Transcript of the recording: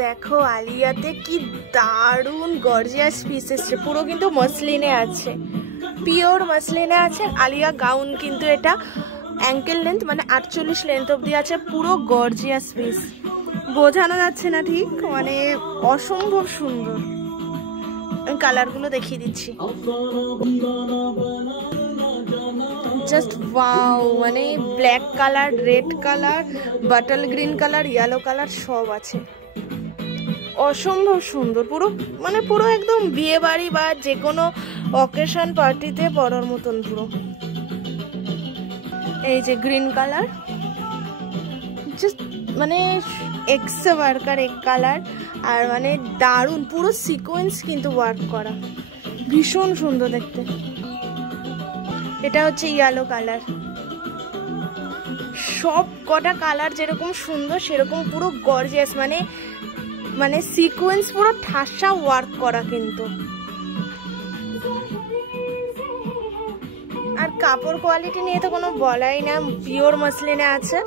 দেখো আলিয়াতে কি দারুণ গর্জিয়াস পিস এসছে, পুরো কিন্তু মসলিনে আছে, পিওর মসলিনে আছে। আলিয়া গাউন কিন্তু এটা অ্যাঙ্কেল লেন্থ মানে 48 লেন্থ অব্দি আছে, পুরো গর্জিয়াস পিস, বোঝানো যাচ্ছে না ঠিক, মানে অসম্ভব সুন্দর। আমি কালারগুলো দেখিয়ে দিচ্ছি, জাস্ট ওয়াও, মানে black colour, red colour, bottle green colour, yellow colour সব আছে, অসম্ভব সুন্দর, পুরো মানে পুরো একদম বিয়ে বাড়ি বা যে কোনো অকেশন পার্টিতে পরার মতন পুরো। এই যে গ্রিন কালার, জাস্ট মানে এক্সে ওয়ার্কার এক কালার, আর মানে দারুণ পুরো সিকোয়েন্স কিন্তু ওয়ার্ক করা, ভীষণ সুন্দর দেখতে। এটা হচ্ছে ইয়েলো কালার, সব কটা কালার যেরকম সুন্দর সেরকম পুরো গর্জিয়াস, মানে মানে সিকোয়েন্স পুরো ঠাসা ওয়ার্ক করা কিন্তু। আর কাপড় কোয়ালিটি নিয়ে তো কোনো বলাই না, পিওর মসলিনে আছে।